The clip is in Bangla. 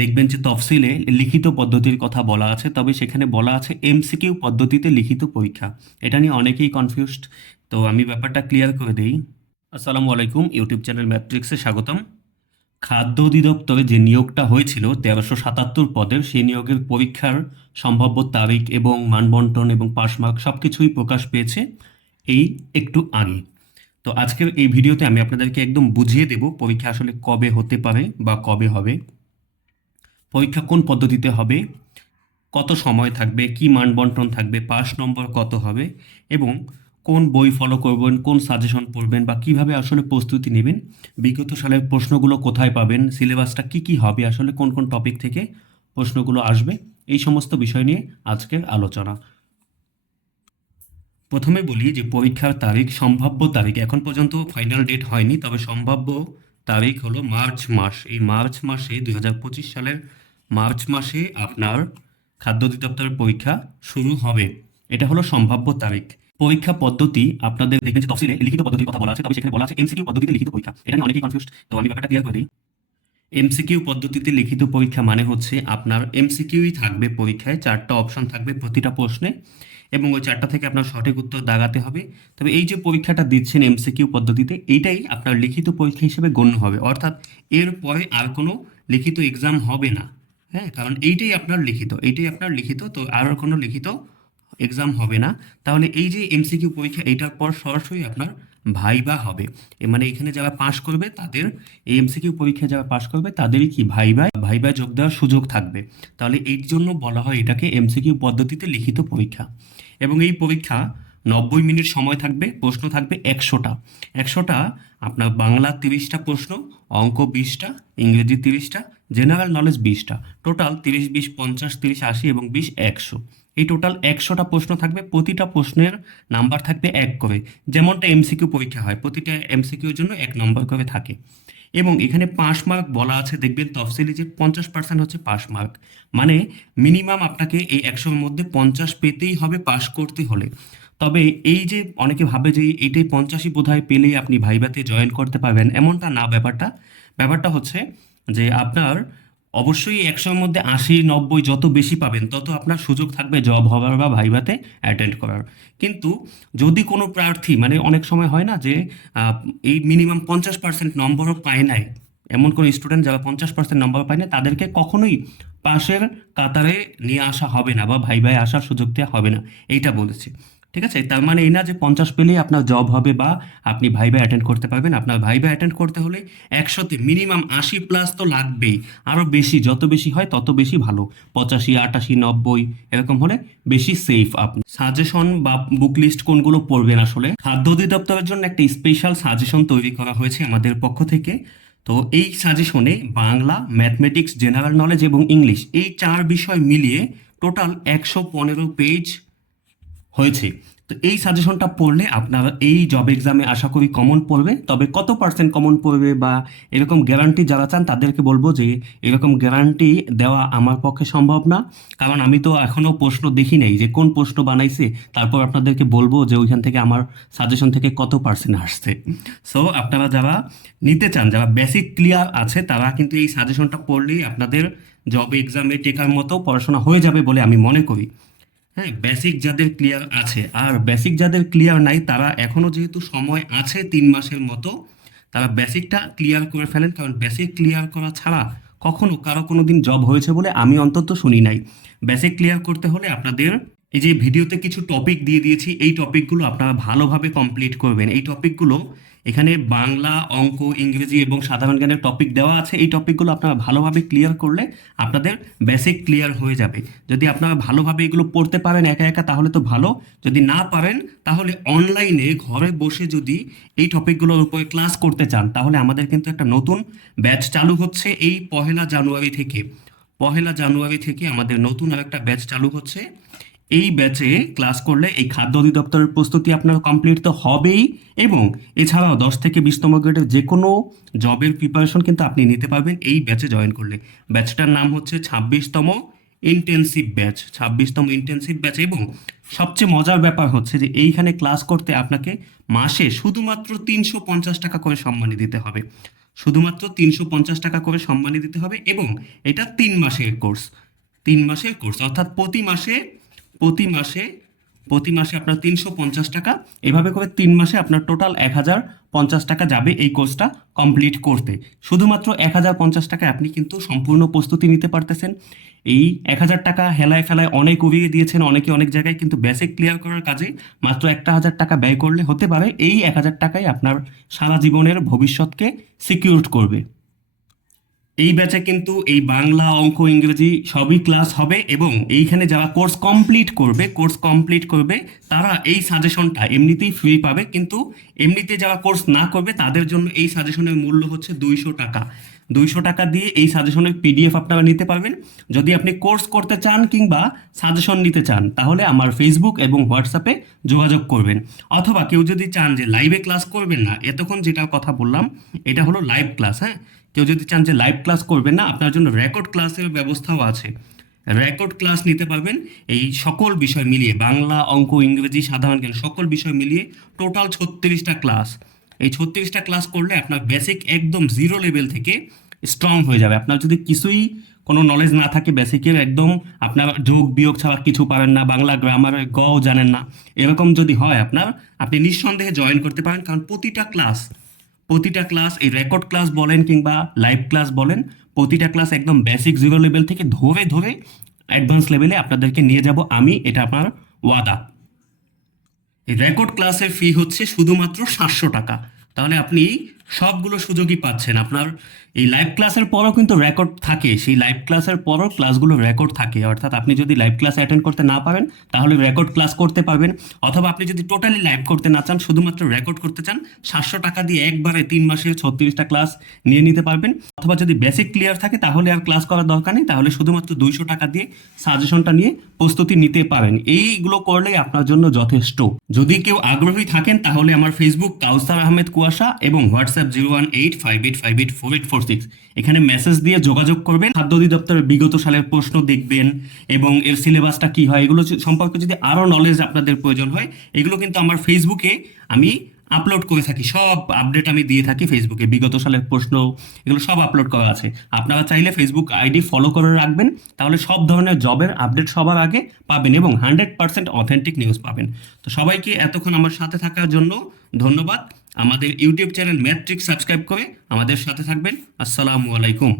দেখবেন যে তফসিলে লিখিত পদ্ধতির কথা বলা আছে, তবে সেখানে বলা আছে এমসিকিউ পদ্ধতিতে লিখিত পরীক্ষা। এটা নিয়ে অনেকেই কনফিউজড তো আমি ব্যাপারটা ক্লিয়ার করে দিই। আসসালামু আলাইকুম ইউটিউব চ্যানেল ম্যাট্রিক্সে স্বাগতম। খাদ্য অধিদপ্তরে যে নিয়োগটা হয়েছিল, তেরোশো সাতাত্তর পদের, সেই নিয়োগের পরীক্ষার সম্ভাব্য তারিখ এবং মানবন্টন এবং পাস মার্ক সব কিছুই প্রকাশ পেয়েছে এই একটু আগে। তো আজকের এই ভিডিওতে আমি আপনাদেরকে একদম বুঝিয়ে দেব পরীক্ষা আসলে কবে হতে পারে বা কবে হবে। পরীক্ষা কোন পদ্ধতিতে হবে, কত সময় থাকবে, কি মানবন্টন থাকবে, পাস নম্বর কত হবে এবং কোন বই ফলো করবেন, কোন সাজেশন পড়বেন বা কীভাবে আসলে প্রস্তুতি নেবেন, বিগত সালের প্রশ্নগুলো কোথায় পাবেন, সিলেবাসটা কি কি হবে, আসলে কোন কোন টপিক থেকে প্রশ্নগুলো আসবে, এই সমস্ত বিষয় নিয়ে আজকের আলোচনা। প্রথমে বলি যে পরীক্ষার তারিখ, সম্ভাব্য তারিখ, এখন পর্যন্ত ফাইনাল ডেট হয়নি, তবে সম্ভাব্য তারিখ হলো মার্চ মাস। এই মার্চ মাসে দুই হাজার পঁচিশ সালের মার্চ মাসে আপনার খাদ্য অধিদপ্তরের পরীক্ষা শুরু হবে। এটা হলো সম্ভাব্য তারিখ। পরীক্ষা পদ্ধতি আপনাদের দেখবেন যে তফসিলে লিখিত পদ্ধতির কথা বলা আছে, তবে সেখানে বলা আছে এমসিকিউ পদ্ধতিতে লিখিত পরীক্ষা। এটা নিয়ে অনেকেই কনফিউজড তো আমি ব্যাপারটা ক্লিয়ার করে দিই। এমসিকিউ পদ্ধতিতে লিখিত পরীক্ষা মানে হচ্ছে আপনার এমসিকিউই থাকবে পরীক্ষায়, চারটা অপশন থাকবে প্রতিটা প্রশ্নে। এবং ওই চারটা থেকে আপনার সঠিক উত্তর দাগাতে হবে। তবে এই যে পরীক্ষাটা দিচ্ছেন এমসিকিউ পদ্ধতিতে, এইটাই আপনার লিখিত পরীক্ষা হিসেবে গণ্য হবে। অর্থাৎ এর পরে আর কোনো লিখিত এক্সাম হবে না। হ্যাঁ কারণ এইটাই আপনার লিখিত, এইটাই আপনার লিখিত, তো আর কোনো লিখিত এক্সাম হবে না। তাহলে এই যে এমসিকিউ পরীক্ষা, এইটার পর সরাসরি আপনার ভাইবা হবে। মানে এখানে যারা পাশ করবে, তাদের এমসিকিউ পরীক্ষায় যারা পাশ করবে, তাদেরই কি ভাইবা ভাইবা যোগ দেওয়ার সুযোগ থাকবে। তাহলে এর জন্য বলা হয় এটাকে এমসিকিউ পদ্ধতিতে লিখিত পরীক্ষা। এবং এই পরীক্ষা নব্বই মিনিট সময় থাকবে, প্রশ্ন থাকবে একশোটা। একশোটা আপনার বাংলা তিরিশটা প্রশ্ন, অঙ্ক বিশটা, ইংরেজি তিরিশটা, জেনারেল নলেজ বিশটা। টোটাল তিরিশ, বিশ, পঞ্চাশ, তিরিশ, আশি এবং বিশ, একশো। এই টোটাল একশোটা প্রশ্ন থাকবে, প্রতিটা প্রশ্নের নাম্বার থাকবে এক করে। যেমনটা এমসিকিউ পরীক্ষা হয়, প্রতিটা এমসিকিউর জন্য এক নম্বর করে থাকে। এবং এখানে পাস মার্ক বলা আছে, দেখবেন তফসিলি যে পঞ্চাশ পার্সেন্ট হচ্ছে পাস মার্ক মানে মিনিমাম আপনাকে এই একশোর মধ্যে পঞ্চাশ পেতেই হবে পাস করতে হলে। তবে এই যে অনেকে ভাবে যে এইটাই পঞ্চাশই বোধহয় পেলেই আপনি ভাইভাতে জয়েন করতে পারবেন, এমনটা না ব্যাপারটা। ব্যাপারটা হচ্ছে যে আপনার অবশ্যই একশোর মধ্যে আশি, নব্বই যত বেশি পাবেন, তত আপনার সুযোগ থাকবে জব হওয়ার বা ভাইভাতে অ্যাটেন্ড করার। কিন্তু যদি কোনো প্রার্থী মানে অনেক সময় হয় না যে এই মিনিমাম পঞ্চাশ পার্সেন্ট নম্বরও পায় নাই, এমন কোনো স্টুডেন্ট যারা পঞ্চাশ পার্সেন্ট নম্বর পায় না তাদেরকে কখনোই পাশের কাতারে নিয়ে আসা হবে না বা ভাই ভাই আসার সুযোগ দেওয়া হবে না। এইটা বলেছি। ঠিক আছে? তার মানে এই না যে পঞ্চাশ পেলেই আপনার জব হবে বা আপনি ভাইবা অ্যাটেন্ড করতে পারবেন। আপনার ভাইবা অ্যাটেন্ড করতে হলে একশোতে মিনিমাম আশি প্লাস তো লাগবেই। আরও বেশি, যত বেশি হয় তত বেশি ভালো। পঁচাশি, আটাশি, নব্বই, এরকম হলে বেশি সেফ আপনি সাজেশন বা বুক লিস্ট কোনগুলো পড়বেন আসলে? খাদ্য অধিদপ্তরের জন্য একটা স্পেশাল সাজেশন তৈরি করা হয়েছে আমাদের পক্ষ থেকে। তো এই সাজেশনে বাংলা ম্যাথমেটিক্স জেনারেল নলেজ এবং ইংলিশ এই চার বিষয় মিলিয়ে টোটাল একশো পনেরো পেজ হয়েছে। তো এই সাজেশনটা পড়লে আপনার এই জব এক্সামে আশা করি কমন পড়বে। তবে কত পার্সেন্ট কমন পড়বে বা এরকম গ্যারান্টি যারা চান তাদেরকে বলব যে এরকম গ্যারান্টি দেওয়া আমার পক্ষে সম্ভব না। কারণ আমি তো এখনও প্রশ্ন দেখি নাই যে কোন প্রশ্ন বানাইছে। তারপর আপনাদেরকে বলব যে ওইখান থেকে আমার সাজেশন থেকে কত পার্সেন্ট আসছে। সো আপনারা যারা নিতে চান, যারা বেসিক ক্লিয়ার আছে, তারা কিন্তু এই সাজেশনটা পড়লেই আপনাদের জব এক্সামে টেকার মতো পড়াশোনা হয়ে যাবে বলে আমি মনে করি। হ্যাঁ বেসিক যাদের ক্লিয়ার আছে, আর বেসিক যাদের ক্লিয়ার নাই, তারা এখনও যেহেতু সময় আছে তিন মাসের মতো, তারা বেসিকটা ক্লিয়ার করে ফেলেন। কারণ বেসিক ক্লিয়ার করা ছাড়া কখনো কারও কোনো দিন জব হয়েছে বলে আমি অন্তত শুনি নাই। বেসিক ক্লিয়ার করতে হলে আপনাদের এই যে ভিডিওতে কিছু টপিক দিয়ে দিয়েছি, এই টপিকগুলো আপনারা ভালোভাবে কমপ্লিট করবেন। এই টপিকগুলো এখানে বাংলা, অঙ্ক, ইংরেজি এবং সাধারণ জ্ঞানের টপিক দেওয়া আছে। এই টপিকগুলো আপনারা ভালোভাবে ক্লিয়ার করলে আপনাদের বেসিক ক্লিয়ার হয়ে যাবে। যদি আপনারা ভালোভাবে এগুলো পড়তে পারেন একা একা, তাহলে তো ভালো। যদি না পারেন, তাহলে অনলাইনে ঘরে বসে যদি এই টপিকগুলোর উপরে ক্লাস করতে চান, তাহলে আমাদের কিন্তু একটা নতুন ব্যাচ চালু হচ্ছে এই পহেলা জানুয়ারি থেকে। পহেলা জানুয়ারি থেকে আমাদের নতুন আরেকটা ব্যাচ চালু হচ্ছে। এই ব্যাচে ক্লাস করলে এই খাদ্য অধিদপ্তরের প্রস্তুতি আপনার কমপ্লিট তো হবেই এবং এছাড়াও দশ থেকে বিশতম গ্রেডের যে কোনো জবের প্রিপারেশন কিন্তু আপনি নিতে পারবেন এই ব্যাচে জয়েন করলে। ব্যাচটার নাম হচ্ছে ছাব্বিশতম ইন্টেন্সিভ ব্যাচ ছাব্বিশতম ইন্টেন্সিভ ব্যাচ এবং সবচেয়ে মজার ব্যাপার হচ্ছে যে এইখানে ক্লাস করতে আপনাকে মাসে শুধুমাত্র তিনশো পঞ্চাশ টাকা করে সম্মানী দিতে হবে। শুধুমাত্র তিনশো পঞ্চাশ টাকা করে সম্মানী দিতে হবে এবং এটা তিন মাসের কোর্স তিন মাসের কোর্স অর্থাৎ প্রতি মাসে প্রতি মাসে প্রতি মাসে আপনার তিনশো পঞ্চাশ টাকা, এভাবে করে তিন মাসে আপনার টোটাল এক হাজার পঞ্চাশ টাকা যাবে এই কোর্সটা কমপ্লিট করতে। শুধুমাত্র এক হাজার পঞ্চাশ টাকায় আপনি কিন্তু সম্পূর্ণ প্রস্তুতি নিতে পারতেছেন। এই এক হাজার টাকা হেলায় ফেলায় অনেক উড়িয়ে দিয়েছেন, অনেকে অনেক জায়গায় কিন্তু বেসিক ক্লিয়ার করার কাজে মাত্র একটা হাজার টাকা ব্যয় করলে হতে পারে, এই এক হাজার টাকাই আপনার সারা জীবনের ভবিষ্যৎকে সিকিউর করবে। এই ব্যাচে কিন্তু এই বাংলা, অঙ্ক, ইংরেজি সবই ক্লাস হবে এবং এইখানে যারা কোর্স কমপ্লিট করবে কোর্স কমপ্লিট করবে, তারা এই সাজেশনটা এমনিতেই ফ্রি পাবে। কিন্তু এমনিতে যারা কোর্স না করবে, তাদের জন্য এই সাজেশনের মূল্য হচ্ছে দুইশো টাকা। দুইশো টাকা দিয়ে এই সাজেশনের পিডিএফ আপনারা নিতে পারবেন। যদি আপনি কোর্স করতে চান কিংবা সাজেশন নিতে চান, তাহলে আমার ফেসবুক এবং হোয়াটসঅ্যাপে যোগাযোগ করবেন। অথবা কেউ যদি চান যে লাইভে ক্লাস করবেন না, এতক্ষণ যেটার কথা বললাম, এটা হলো লাইভ ক্লাস হ্যাঁ? কেউ যদি চান যে লাইভ ক্লাস করবেন না, আপনার জন্য রেকর্ড ক্লাসের ব্যবস্থাও আছে। রেকর্ড ক্লাস নিতে পারবেন, এই সকল বিষয় মিলিয়ে, বাংলা, অঙ্ক, ইংরেজি, সাধারণ জ্ঞান, সকল বিষয় মিলিয়ে টোটাল ছত্রিশটা ক্লাস এই ছত্রিশটা ক্লাস করলে আপনার বেসিক একদম জিরো লেভেল থেকে স্ট্রং হয়ে যাবে। আপনার যদি কিছুই কোনো নলেজ না থাকে বেসিকের একদম আপনার যোগ, বিয়োগ ছাড়া কিছু পারেন না, বাংলা গ্রামারের গও জানেন না। এরকম যদি হয় আপনার, আপনি নিঃসন্দেহে জয়েন করতে পারেন, কারণ প্রতিটা ক্লাস প্রতিটা ক্লাস এই রেকর্ড ক্লাস বলেন কিংবা লাইভ ক্লাস বলেন, প্রতিটা ক্লাস একদম বেসিক জিরো লেভেল থেকে ধরে ধরে অ্যাডভান্স লেভেলে আপনাদেরকে নিয়ে যাব আমি, এটা আপনার ওয়াদা। রেকর্ড ক্লাসের ফি হচ্ছে শুধুমাত্র সাতশো টাকা। তাহলে আপনি সবগুলো সুযোগই পাচ্ছেন। আপনার এই লাইভ ক্লাসের পরও কিন্তু রেকর্ড থাকে। সেই লাইভ ক্লাসের পরও ক্লাসগুলো রেকর্ড থাকে। অর্থাৎ আপনি যদি লাইভ ক্লাস অ্যাটেন্ড করতে না পারেন, তাহলে রেকর্ড ক্লাস করতে পারবেন। অথবা আপনি যদি টোটালি লাইভ করতে না চান, শুধুমাত্র রেকর্ড করতে চান, সাতশো টাকা দিয়ে একবারে তিন মাসের ছত্রিশটা ক্লাস নিয়ে নিতে পারবেন। অথবা যদি বেসিক ক্লিয়ার থাকে, তাহলে আর ক্লাস করার দরকার নেই। তাহলে শুধুমাত্র দুইশো টাকা দিয়ে সাজেশনটা নিয়ে প্রস্তুতি নিতে পারেন। এইগুলো করলেই আপনার জন্য যথেষ্ট। যদি কেউ আগ্রহী থাকেন, তাহলে আমার ফেসবুক কাউসার আহমেদ কুয়াশা এবং WhatsApp zero one eight five eight five eight four eight four six এখানে মেসেজ দিয়ে যোগাযোগ করবেন, খাদ্য অধিদপ্তরের বিগত সালের প্রশ্ন দেখবেন এবং এর সিলেবাসটা কি হয়, এগুলো সম্পর্কে যদি আরও নলেজ আপনাদের প্রয়োজন হয়, এগুলো কিন্তু আমার ফেসবুকে আমি আপলোড করে থাকি। সব আপডেট আমি দিয়ে থাকি ফেসবুকে বিগত সালের প্রশ্ন, এগুলো সব আপলোড করা আছে। আপনারা চাইলে ফেসবুক আইডি ফলো করে রাখবেন, তাহলে সব ধরনের জবের আপডেট সবার আগে পাবেন এবং হান্ড্রেড পার্সেন্ট অথেন্টিক নিউজ পাবেন। তো সবাইকে এতক্ষণ আমার সাথে থাকার জন্য ধন্যবাদ। আমাদের ইউটিউব চ্যানেল ম্যাট্রিক সাবস্ক্রাইব করে আমাদের সাথে থাকবেন। আসসালামু আলাইকুম।